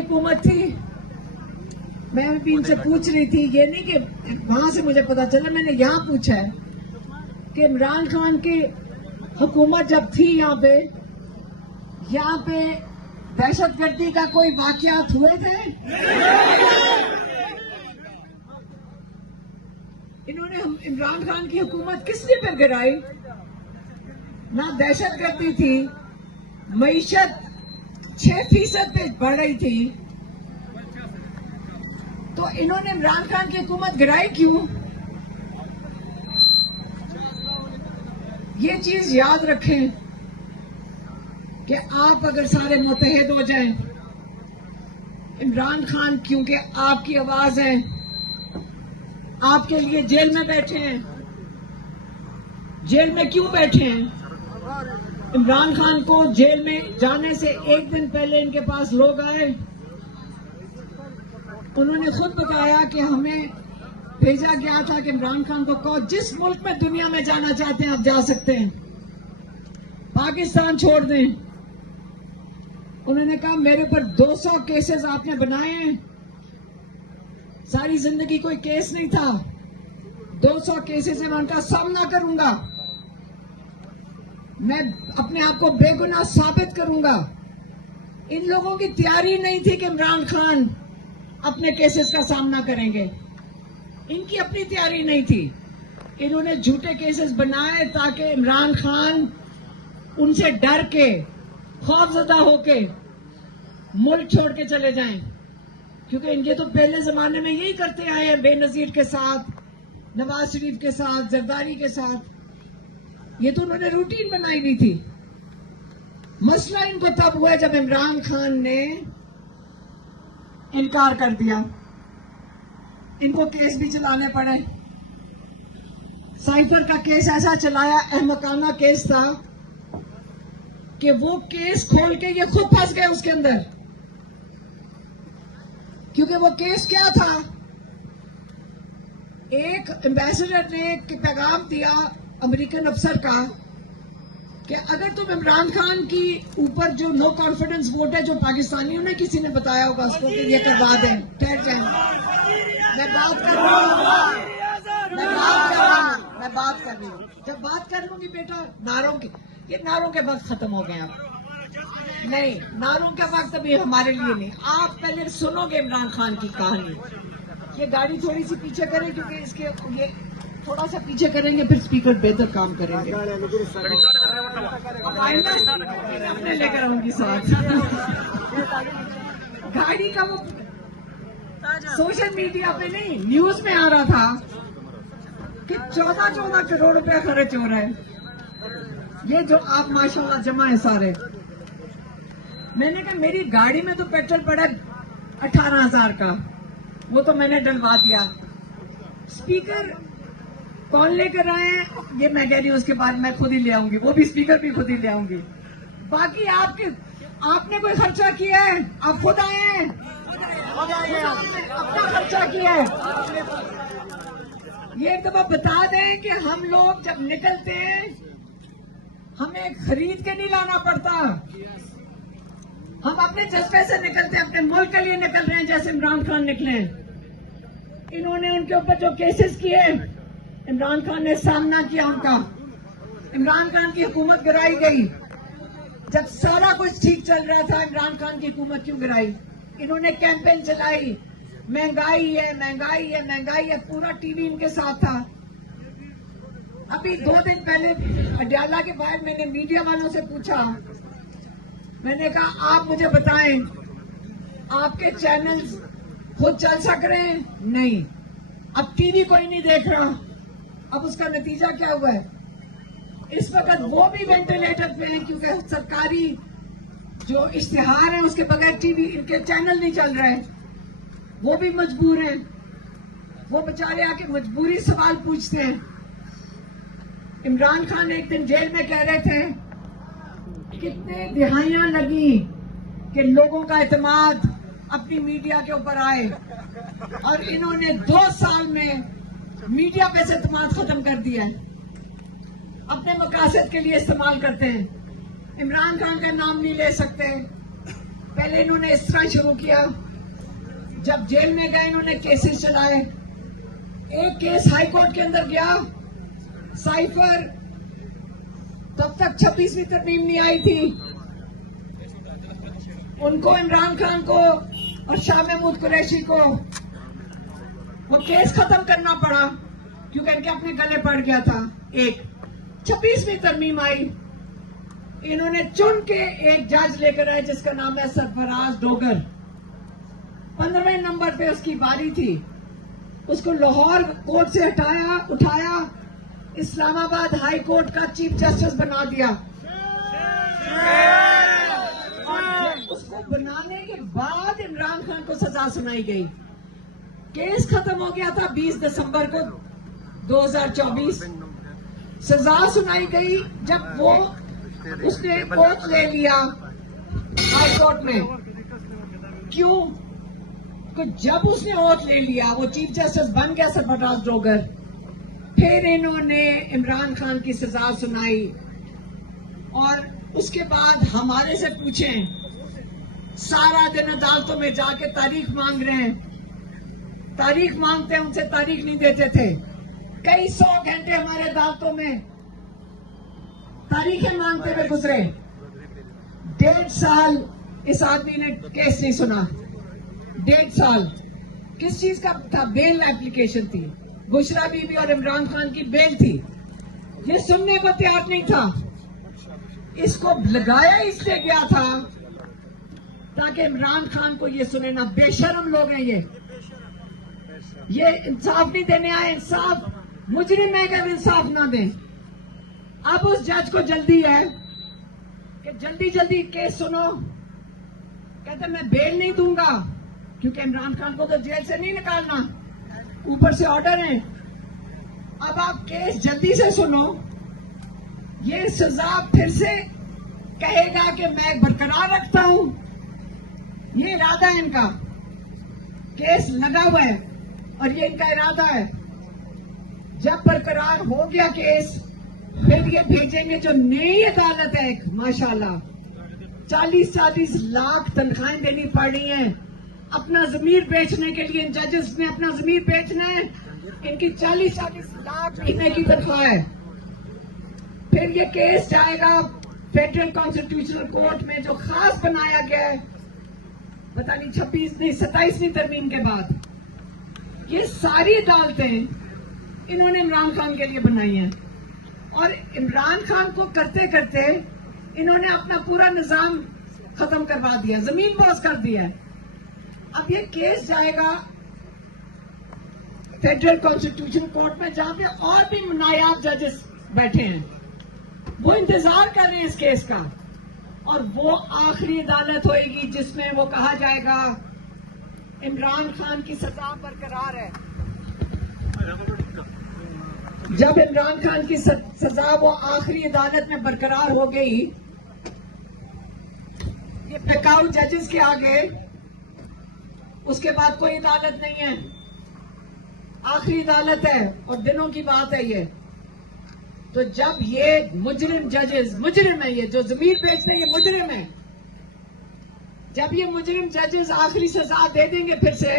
हुकूमत थी, मैं भी इनसे पूछ रही थी, ये नहीं कि वहां से मुझे पता चला, मैंने यहाँ पूछा है कि इमरान खान की हुकूमत जब थी यहाँ पे दहशतगर्दी का कोई वाकयात हुए थे? इन्होंने इमरान खान की हुकूमत किस लिए पर गिराई? ना दहशतगर्दी थी, मईशत 6% पे बढ़ रही थी, तो इन्होंने इमरान खान की हुकूमत गिराई क्यों? ये चीज याद रखें कि आप अगर सारे मुत्तहिद हो जाएं, इमरान खान क्योंकि आपकी आवाज है, आपके लिए जेल में बैठे हैं। जेल में क्यों बैठे हैं? इमरान खान को जेल में जाने से एक दिन पहले इनके पास लोग आए, उन्होंने खुद बताया कि हमें भेजा गया था कि इमरान खान को कहो जिस मुल्क में दुनिया में जाना चाहते हैं आप जा सकते हैं, पाकिस्तान छोड़ दें। उन्होंने कहा मेरे पर 200 केसेस आपने बनाए हैं, सारी जिंदगी कोई केस नहीं था, 200 केसेस से मैं उनका सामना करूंगा, मैं अपने आप को बेगुनाह साबित करूंगा। इन लोगों की तैयारी नहीं थी कि इमरान खान अपने केसेस का सामना करेंगे, इनकी अपनी तैयारी नहीं थी। इन्होंने झूठे केसेस बनाए ताकि इमरान खान उनसे डर के, खौफजदा होके मुल्क छोड़ के चले जाएं, क्योंकि इनके तो पहले जमाने में यही करते आए हैं, बेनजीर के साथ, नवाज शरीफ के साथ, जरदारी के साथ, ये तो उन्होंने रूटीन बनाई हुई थी। मसला इनको तब हुआ जब इमरान खान ने इनकार कर दिया, इनको केस भी चलाने पड़े। साइफर का केस ऐसा चलाया, अहमकाना केस था कि वो केस खोल के ये खुद फंस गए उसके अंदर, क्योंकि वो केस क्या था, एक एम्बेसडर ने एक पैगाम दिया अमेरिकन अफसर का कि अगर तुम इमरान खान की ऊपर जो नो कॉन्फिडेंस वोट है, जो पाकिस्तानियों ने किसी ने बताया होगा उसको कि ये करवा दें, ठहर जाए, मैं बात कर रही हूँ, जब बात कर लूंगी बेटा, नारों की, ये नारों के वक्त खत्म हो गए अब नहीं, नारों के वक्त अभी हमारे लिए नहीं। आप पहले सुनोगे इमरान खान की कहानी। ये गाड़ी थोड़ी सी पीछे करें, क्योंकि इसके ये थोड़ा सा पीछे करेंगे फिर स्पीकर बेहतर काम करेंगे। अपने लेकर आऊंगी साथ। गाड़ी का वो सोशल मीडिया पे नहीं, न्यूज में आ रहा था कि 14 करोड़ रुपया खर्च हो रहा है, ये जो आप माशाल्लाह जमा है सारे। मैंने कहा मेरी गाड़ी में तो पेट्रोल पड़ा 18,000 का, वो तो मैंने डलवा दिया। स्पीकर कौन लेकर आए हैं ये मैं कह रही हूँ, उसके बाद मैं खुद ही ले आऊंगी, वो भी स्पीकर भी खुद ही ले आऊंगी। बाकी आपने कोई खर्चा किया है? आप खुद आए हैं, अपना खर्चा किया है। ये एक दफा बता दें कि हम लोग जब निकलते हैं हमें खरीद के नहीं लाना पड़ता, हम अपने जज्बे से निकलते हैं, अपने मुल्क के लिए निकल रहे हैं, जैसे इमरान खान निकले। इन्होंने उनके ऊपर जो केसेस किए, इमरान खान ने सामना किया उनका। इमरान खान की हुकूमत गिराई गई, जब सारा कुछ ठीक चल रहा था इमरान खान की हुकूमत क्यों गिराई? इन्होंने कैंपेन चलाई, महंगाई है, महंगाई है, महंगाई है, पूरा टीवी इनके साथ था। अभी 2 दिन पहले अडयाला के बाहर मैंने मीडिया वालों से पूछा, मैंने कहा आप मुझे बताएं आपके चैनल्स खुद चल सक रहे हैं? नहीं, अब टीवी कोई नहीं देख रहा। अब उसका नतीजा क्या हुआ है? इस वक्त वो भी वेंटिलेटर पे हैं, क्योंकि सरकारी जो इश्तिहार है उसके बगैर टीवी, इनके चैनल नहीं चल रहे, वो भी मजबूर हैं। वो बेचारे आके मजबूरी सवाल पूछते हैं। इमरान खान एक दिन जेल में कह रहे थे कितने दिहाइयां लगी कि लोगों का एतमाद अपनी मीडिया के ऊपर आए, और इन्होंने 2 साल में मीडिया पे से एतमाद खत्म कर दिया है, अपने मकासद के लिए इस्तेमाल करते हैं। इमरान खान का नाम नहीं ले सकते, पहले इन्होंने इस तरह शुरू किया, जब जेल में गए इन्होंने केसेस चलाए। एक केस हाई कोर्ट के अंदर गया, साइफर, तब तक 26वीं तरमीम नहीं आई थी। उनको, इमरान खान को और शाह महमूद कुरैशी को वो केस खत्म करना पड़ा क्योंकि इनके अपने गले पड़ गया था। एक 26वीं तरमीम आई, इन्होंने चुन के एक जज लेकर आए जिसका नाम है सरफराज डोगर। 15वें नंबर पे उसकी बारी थी, उसको लाहौर कोर्ट से उठाया, इस्लामाबाद हाई कोर्ट का चीफ जस्टिस बना दिया। और उसको बनाने के बाद इमरान खान को सजा सुनाई गई। केस खत्म हो गया था 20 दिसंबर को 2024। सजा सुनाई गई जब वो उसने ओथ ले लिया हाई कोर्ट में। क्यों? तो जब उसने ओथ ले लिया, वो चीफ जस्टिस बन गया सरफराज डोगर, फिर इन्होंने इमरान खान की सजा सुनाई। और उसके बाद हमारे से पूछें, सारा दिन अदालतों में जाके तारीख मांग रहे हैं, तारीख मांगते हैं, उनसे तारीख नहीं देते थे। कई 100 घंटे हमारे अदालतों में तारीखें मांगते हुए गुजरे। 1.5 साल इस आदमी ने केस नहीं सुना। 1.5 साल किस चीज का था? बेल एप्लीकेशन थी, बुशरा बीबी और इमरान खान की बेल थी। ये सुनने को तैयार नहीं था। इसको लगाया इसलिए गया था ताकि इमरान खान को ये सुने ना। बेशर्म लोग हैं ये इंसाफ नहीं देने आए। इंसाफ मुजरिम है अगर इंसाफ ना दें। अब उस जज को जल्दी है कि जल्दी जल्दी केस सुनो। कहते मैं बेल नहीं दूंगा क्योंकि इमरान खान को तो जेल से नहीं निकालना, ऊपर से ऑर्डर है। अब आप केस जल्दी से सुनो। ये सजा फिर से कहेगा कि मैं बरकरार रखता हूं, ये इरादा है इनका। केस लगा हुआ है और ये इनका इरादा है। जब बरकरार हो गया केस, फिर ये भेजेंगे जो नई अदालत है एक, माशाल्लाह 40-40 लाख तनख्वाहें देनी पड़ रही हैं अपना जमीर बेचने के लिए। इन जजेस ने अपना जमीर बेचना है, इनकी 40-40 लाख महीने की तनख्वाह है। फिर ये केस जाएगा फेडरल कॉन्स्टिट्यूशनल कोर्ट में, जो खास बनाया गया है, पता नहीं 27वीं तरमीम के बाद। ये सारी अदालतें इन्होंने इमरान खान के लिए बनाई हैं और इमरान खान को करते करते इन्होंने अपना पूरा निजाम खत्म करवा दिया, जमीन बोझ कर दिया है। अब ये केस जाएगा फेडरल कॉन्स्टिट्यूशन कोर्ट में, जहां पे और भी नायाब जजेस बैठे हैं। वो इंतजार कर रहे हैं इस केस का, और वो आखिरी अदालत होगी जिसमें वो कहा जाएगा इमरान खान की सजा बरकरार है। जब इमरान खान की सजा वो आखिरी अदालत में बरकरार हो गई, ये बैकआउट जजेस के आगे उसके बाद कोई अदालत नहीं है, आखिरी अदालत है और दिनों की बात है ये। तो जब ये मुजरिम जजेस, मुजरिम है ये जो जमीर बेचते हैं, ये मुजरिम है, जब ये मुजरिम जजेस आखिरी सजा दे देंगे फिर से,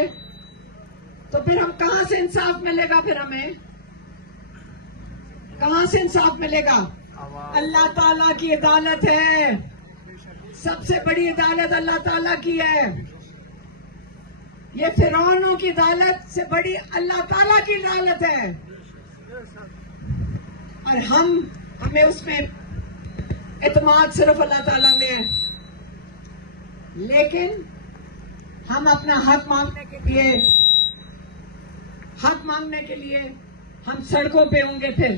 तो फिर हम कहां से इंसाफ मिलेगा? फिर हमें कहां से इंसाफ मिलेगा? अल्लाह ताला की अदालत है, सबसे बड़ी अदालत अल्लाह ताला की है। ये फिरौनों की अदालत से बड़ी अल्लाह ताला की अदालत है, और हमें उसमें एतमाद सिर्फ अल्लाह ताला में है। लेकिन हम अपना हक मांगने के लिए हम सड़कों पे होंगे। फिर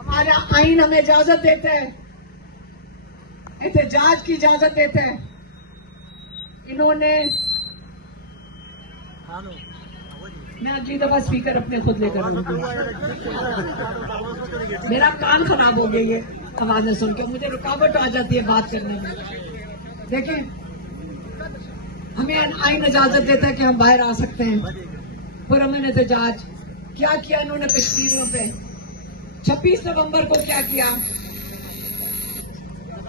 हमारा आईन हमें इजाजत देता है, एहतजाज की इजाजत देता है। इन्होंने, मैं अगली दफा स्पीकर अपने खुद लेकर आऊंगी, मेरा कान खराब हो गई है आवाजें सुन के, मुझे रुकावट आ जाती है बात करने में। देखें, हमें आईन इजाजत देता है कि हम बाहर आ सकते हैं, पुरअमन एहतजाज। क्या किया इन्होंने कश्मीरियों पे? 26 नवंबर को क्या किया?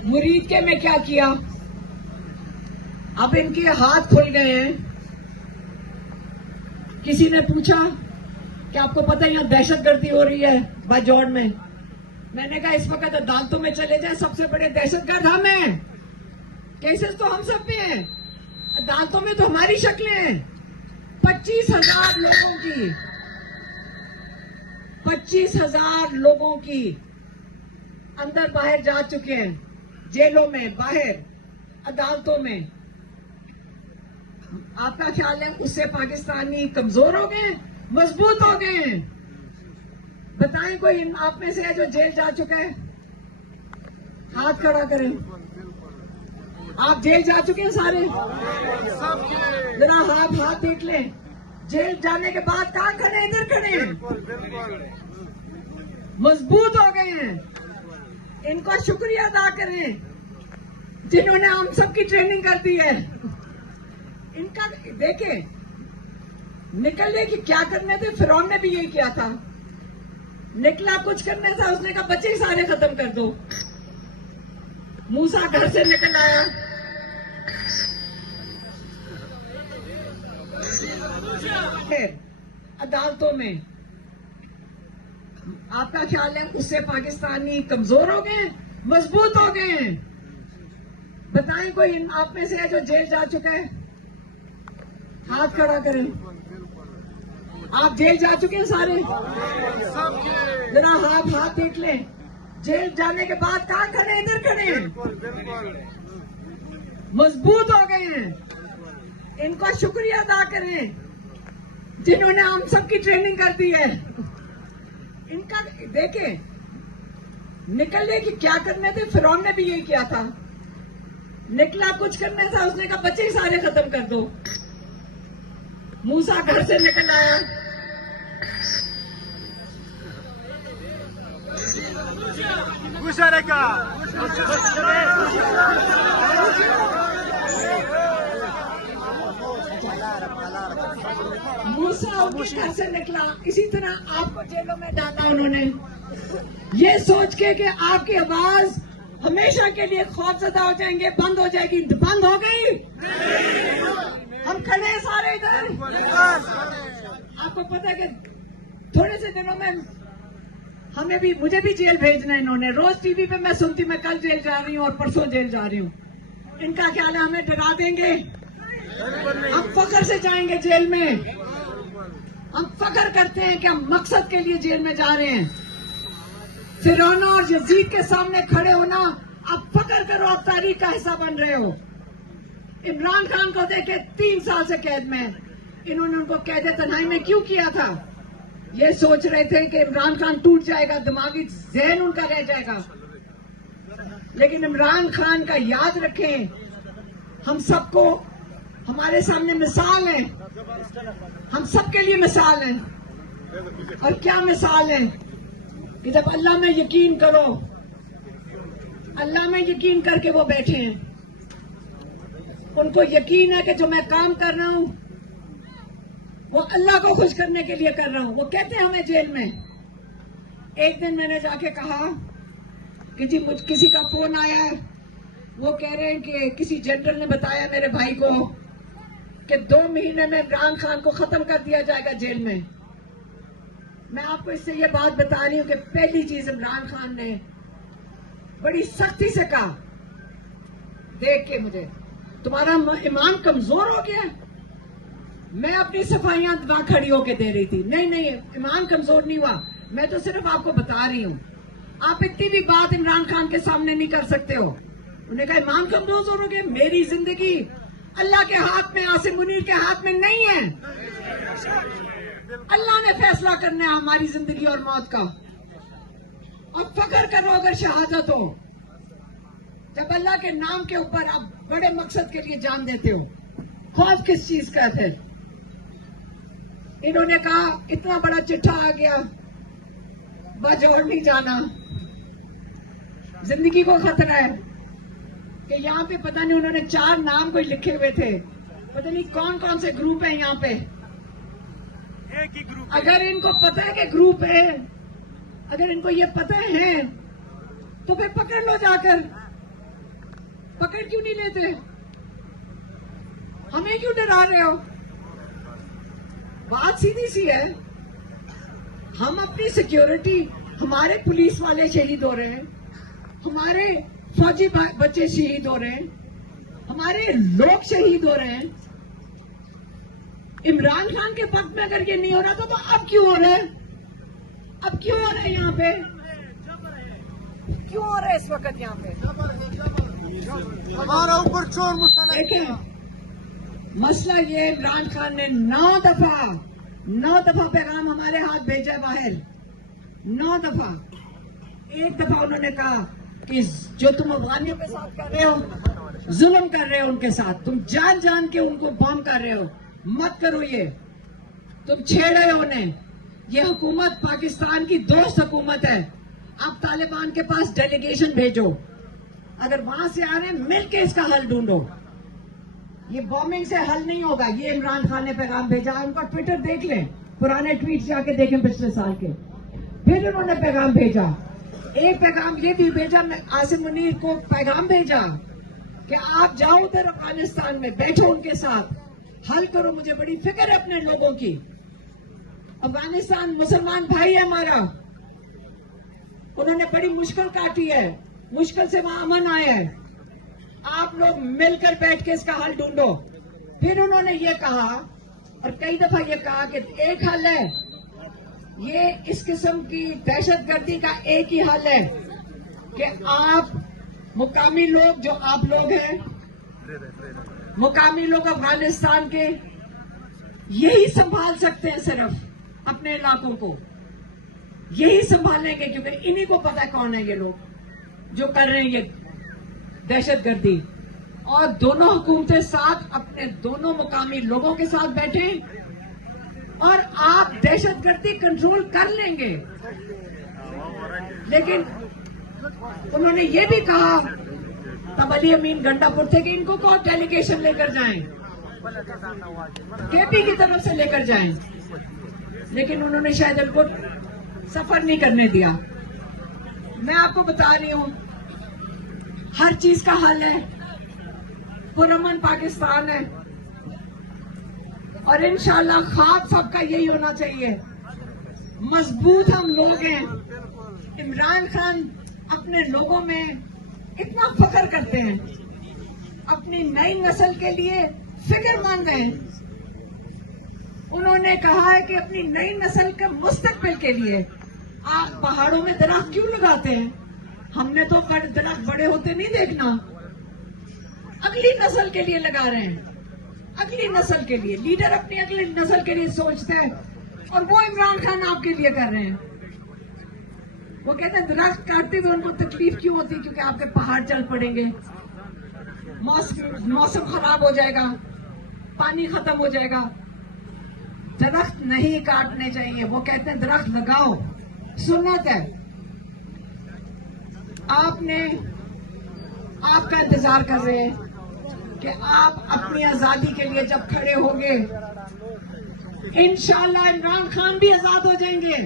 मुरीद के में क्या किया? अब इनके हाथ खुल गए हैं। किसी ने पूछा कि आपको पता है यहाँ दहशतगर्दी हो रही है बाजौड़ में। मैंने कहा इस वक्त अदालतों में चले जाए, सबसे बड़े दहशतगर्द हम हैं। केसेस तो हम सब पे हैं, अदालतों में तो हमारी शक्लें हैं। 25,000 लोगों की 25,000 लोगों की अंदर बाहर जा चुके हैं, जेलों में, बाहर, अदालतों में। आपका ख्याल है उससे पाकिस्तानी कमजोर हो गए, मजबूत हो गए हैं? बताएं कोई आप में से है जो जेल जा चुका है? हाथ खड़ा करें। आप जेल जा चुके हैं सारे? जरा हाथ देख लें। जेल जाने के बाद कहां खड़े? इधर खड़े हैं, मजबूत हो गए हैं। इनका शुक्रिया अदा करें जिन्होंने हम सबकी ट्रेनिंग कर दी है। इनका देखें, निकलने की क्या करने थे? फिरौन ने भी यही किया था। निकला कुछ करने था, उसने कहा बच्चे सारे खत्म कर दो। मूसा घर से निकल आया, अदालतों में। आपका ख्याल है उससे पाकिस्तानी कमजोर हो गए, मजबूत हो गए हैं? बताएं कोई आप में से है जो जेल जा चुका है? हाथ खड़ा करें। आप जेल जा चुके हैं सारे? जरा हाथ देख लें। जेल जाने के बाद कहां खड़े? इधर खड़े हैं, मजबूत हो गए हैं। इनका शुक्रिया अदा करें जिन्होंने हम सबकी ट्रेनिंग कर दी है। इनका देखें, निकलने की क्या करने थे? फिरौन ने भी यही किया था। निकला कुछ करने था, उसने कहा बच्चे सारे खत्म कर दो। मूसा घर से निकल आया, मूसा उनके घर से निकला। इसी तरह आपको जेलों में डाला उन्होंने, ये सोच के कि आपकी आवाज हमेशा के लिए खौफजदा हो जाएंगे, बंद हो जाएगी। बंद हो गई। हम खड़े हैं सारे इधर। आपको पता है कि थोड़े से दिनों में मुझे भी जेल भेजना है इन्होंने। रोज टीवी पे मैं सुनती, मैं कल जेल जा रही हूँ और परसों जेल जा रही हूँ। इनका ख्याल है हमें डरा देंगे, हम फख्र से जाएंगे जेल में। हम फख्र करते हैं कि हम मकसद के लिए जेल में जा रहे हैं। फिरौन और यजीद के सामने खड़े होना, आप फख्र करो, आप तारीख का हिस्सा बन रहे हो। इमरान खान को देखे 3 साल से कैद में। इन्होंने उनको कैद तन्हाई में क्यों किया था? ये सोच रहे थे कि इमरान खान टूट जाएगा, दिमागी जहन उनका रह जाएगा। लेकिन इमरान खान का याद रखें, हम सबको, हमारे सामने मिसाल है, हम सबके लिए मिसाल है। और क्या मिसाल है कि जब अल्लाह में यकीन करो, अल्लाह में यकीन करके वो बैठे हैं। उनको यकीन है कि जो मैं काम कर रहा हूं वो अल्लाह को खुश करने के लिए कर रहा हूं। वो कहते हैं हमें जेल में। एक दिन मैंने जाके कहा कि जी मुझ किसी का फोन आया है, वो कह रहे हैं कि किसी जनरल ने बताया मेरे भाई को कि 2 महीने में इमरान खान को खत्म कर दिया जाएगा जेल में। मैं आपको इससे ये बात बता रही हूं कि पहली चीज इमरान खान ने बड़ी सख्ती से कहा, देख के मुझे तुम्हारा ईमान कमजोर हो गया। मैं अपनी सफाइयां वहां खड़ी होके दे रही थी। नहीं, ईमान कमजोर नहीं हुआ, मैं तो सिर्फ आपको बता रही हूँ। आप इतनी भी बात इमरान खान के सामने नहीं कर सकते हो। उन्होंने कहा ईमान कमजोर हो गया। मेरी जिंदगी अल्लाह के हाथ में, आसिम मुनीर के हाथ में नहीं है। अल्लाह ने फैसला करना है हमारी जिंदगी और मौत का। और फख्र करो अगर शहादत हो, जब अल्लाह के नाम के ऊपर आप बड़े मकसद के लिए जान देते हो। खौफ किस चीज का है? इन्होंने कहा इतना बड़ा चिट्ठा आ गया, बाजौड़ नहीं जाना, जिंदगी को खतरा है। कि यहाँ पे पता नहीं उन्होंने 4 नाम कोई लिखे हुए थे, पता नहीं कौन कौन से ग्रुप है यहाँ पे। एक ही ग्रुप। अगर इनको पता है कि ग्रुप है, अगर इनको ये पता है तो फिर पकड़ लो जाकर। पकड़ क्यों नहीं लेते? हमें क्यों डरा रहे हो? बात सीधी सी है, हम अपनी सिक्योरिटी, हमारे पुलिस वाले शहीद हो रहे हैं, हमारे फौजी बच्चे शहीद हो रहे हैं, हमारे लोग शहीद हो रहे हैं। इमरान खान के वक्त में अगर ये नहीं हो रहा था तो अब क्यों हो रहा है? अब क्यों हो रहा है? यहाँ पे क्यों हो रहा है इस वक्त? यहाँ पे हमारा ऊपर चोर मुसल्लत। देखें, मसला ये, इमरान खान ने 9 दफा पैगाम हमारे हाथ भेजा बाहर, 9 दफा। एक दफा उन्होंने कहा कि जो तुम अफगानियों के साथ कर रहे हो, जुल्म कर रहे हो उनके साथ, तुम जान जान के उनको बम कर रहे हो, मत करो, ये तुम छेड़ रहे हो उन्हें। ये हुकूमत पाकिस्तान की दोस्त हुकूमत है, आप तालिबान के पास डेलीगेशन भेजो, अगर वहां से आ रहे हैं मिलके इसका हल ढूंढो। ये बॉम्बिंग से हल नहीं होगा। ये इमरान खान ने पैगाम भेजा, उनका ट्विटर देख लें, पुराने ट्वीट जाके देखें पिछले साल के। फिर उन्होंने पैगाम भेजा, एक पैगाम ये भी भेजा, आसिम मुनीर को पैगाम भेजा कि आप जाओ उधर अफगानिस्तान में, बैठो उनके साथ, हल करो, मुझे बड़ी फिक्र है अपने लोगों की। अफगानिस्तान मुसलमान भाई है हमारा, उन्होंने बड़ी मुश्किल काटी है, मुश्किल से वहां अमन आया है, आप लोग मिलकर बैठ के इसका हल ढूंढो। फिर उन्होंने ये कहा, और कई दफा ये कहा कि एक हल है, ये इस किस्म की दहशतगर्दी का एक ही हल है कि आप मुकामी लोग, जो आप लोग हैं, मुकामी लोग अफगानिस्तान के, यही संभाल सकते हैं सिर्फ अपने इलाकों को, यही संभालेंगे, क्योंकि इन्हीं को पता है कौन है ये लोग जो कर रहे हैं ये दहशतगर्दी। और दोनों हुकूमतें साथ अपने दोनों मुकामी लोगों के साथ बैठे और आप दहशतगर्दी कंट्रोल कर लेंगे। लेकिन उन्होंने ये भी कहा, तब अली अमीन गंडापुर थे, कि इनको कौन डेलीगेशन लेकर जाएं, केपी की तरफ से लेकर जाएं, लेकिन उन्होंने शायद इनको सफर नहीं करने दिया। मैं आपको बता रही हूं, हर चीज का हल है, पुरअमन पाकिस्तान है, और इंशाल्लाह ख्वाब सबका यही होना चाहिए। मजबूत हम लोग हैं। इमरान खान अपने लोगों में इतना फख्र करते हैं, अपनी नई नस्ल के लिए फिक्रमंद हैं। उन्होंने कहा है कि अपनी नई नस्ल के मुस्तकबिल के लिए आप पहाड़ों में दरख्त क्यों लगाते हैं? हमने तो दरख्त बड़े होते नहीं देखना, अगली नस्ल के लिए लगा रहे हैं, अगली नस्ल के लिए। लीडर अपनी अगली नस्ल के लिए सोचते हैं, और वो इमरान खान आपके लिए कर रहे हैं। वो कहते हैं दरख्त काटते हुए उनको तकलीफ क्यों होती? क्योंकि आपके पहाड़ चल पड़ेंगे, मौसम खराब हो जाएगा, पानी खत्म हो जाएगा। दरख्त नहीं काटने चाहिए। वो कहते हैं दरख्त लगाओ, सुन्नत है। आपका इंतजार कर रहे हैं कि आप अपनी आजादी के लिए जब खड़े होंगे, इंशाल्लाह इमरान खान भी आजाद हो जाएंगे।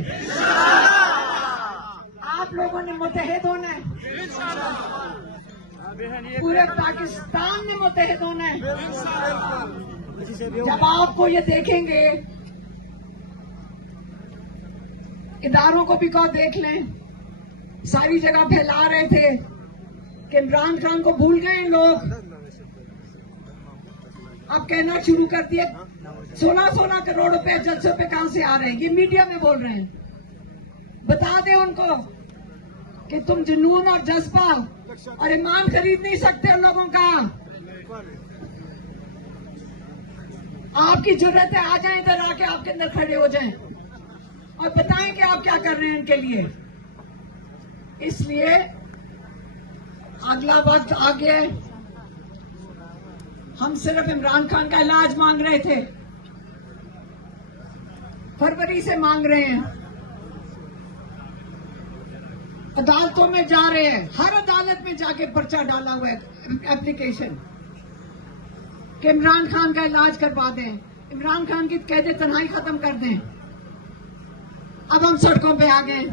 आप लोगों ने मुत्तहिद होना है, पूरे पाकिस्तान ने मुत्तहिद होना है। जब आपको ये देखेंगे, इदारों को भी कहो देख लें, सारी जगह फैला रहे थे कि इमरान खान को भूल गए लोग। अब कहना शुरू कर दिए 16 करोड़ रुपए जलसों पे कहां से आ रहे हैं, ये मीडिया में बोल रहे हैं। बता दें उनको कि तुम जुनून और जज्बा और ईमान खरीद नहीं सकते उन लोगों का। आपकी जरूरत है, आ जाएं इधर, आके आपके अंदर खड़े हो जाएं और बताएं कि आप क्या कर रहे हैं इनके लिए। इसलिए अगला वक्त आ गया है। हम सिर्फ इमरान खान का इलाज मांग रहे थे, फरवरी से मांग रहे हैं, अदालतों में जा रहे हैं, हर अदालत में जाके पर्चा डाला हुआ है, एप्लीकेशन, कि इमरान खान का इलाज करवा दें, इमरान खान की कैद तन्हाई खत्म कर दें। अब हम सड़कों पे आ गए,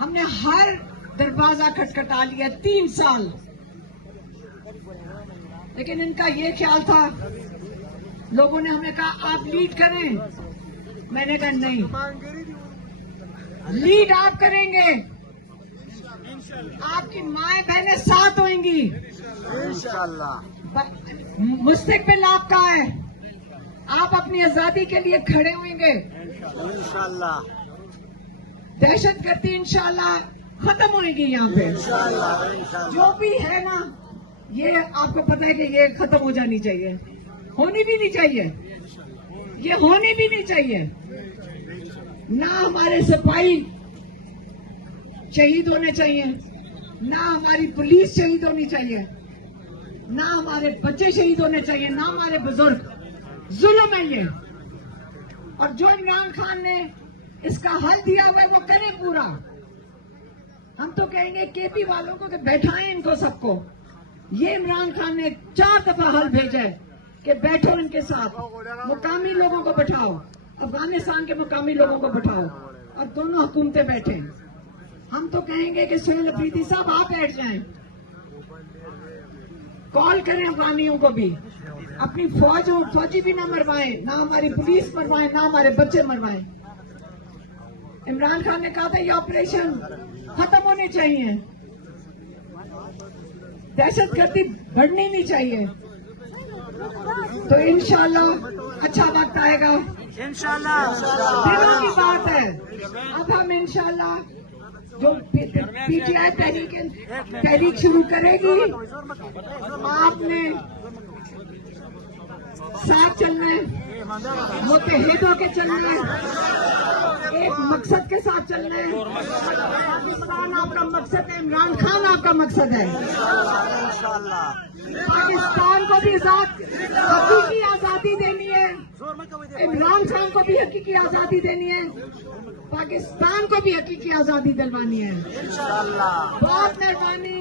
हमने हर दरवाजा खटखटा लिया। 3 साल लेकिन इनका ये ख्याल था, लोगों ने हमें कहा आप लीड करें, मैंने कहा नहीं, लीड आप करेंगे, आपकी माएं बहनें साथ होंगी, इंशाल्लाह मुस्तकबिल आपका है, आप अपनी आजादी के लिए खड़े होंगे इंशाल्लाह, दहशतगर्दी इंशाल्लाह खत्म होगी यहाँ पे, जो भी है ना, ये आपको पता है कि ये खत्म हो जानी चाहिए, होनी भी नहीं चाहिए, ये होनी भी नहीं चाहिए। ना हमारे सिपाही शहीद होने चाहिए, ना हमारी पुलिस शहीद होनी चाहिए, ना हमारे बच्चे शहीद होने चाहिए, ना हमारे बुजुर्ग। जुल्म है ये, और जो इमरान खान ने इसका हल दिया हुआ है वो करे पूरा। हम तो कहेंगे केपी वालों को कि बैठाएं इनको सबको, ये इमरान खान ने 4 दफा हल भेजा है कि बैठो इनके साथ, मुकामी लोगों को बैठाओ, अफगानिस्तान के मुकामी लोगों को बैठाओ और दोनों हुकूमतें बैठे। हम तो कहेंगे कि सुहेल अफरीदी साहब आप बैठ जाएं, कॉल करें अफगानियों को भी, अपनी फौजी भी ना मरवाएं, ना हमारी पुलिस मरवाएं, ना हमारे बच्चे मरवाएं। इमरान खान ने कहा था ये ऑपरेशन खत्म होने चाहिए, दहशतगर्दी बढ़नी नहीं चाहिए। तो इंशाल्लाह अच्छा वक्त आएगा, इंशाल्लाह दिनों की बात है। अब हम इंशाल्लाह जो पीटीआई तहरीक शुरू करेगी, आपने साथ चलना है, मुत्तहिद होकर चलना है, एक मकसद के साथ चलना है। पाकिस्तान आपका मकसद है, इमरान खान आपका मकसद है। पाकिस्तान को भी हकीकी आजादी देनी है, इमरान खान को भी हकीकी आजादी देनी है, पाकिस्तान को भी हकीकी आजादी दिलवानी है। बहुत मेहरबानी।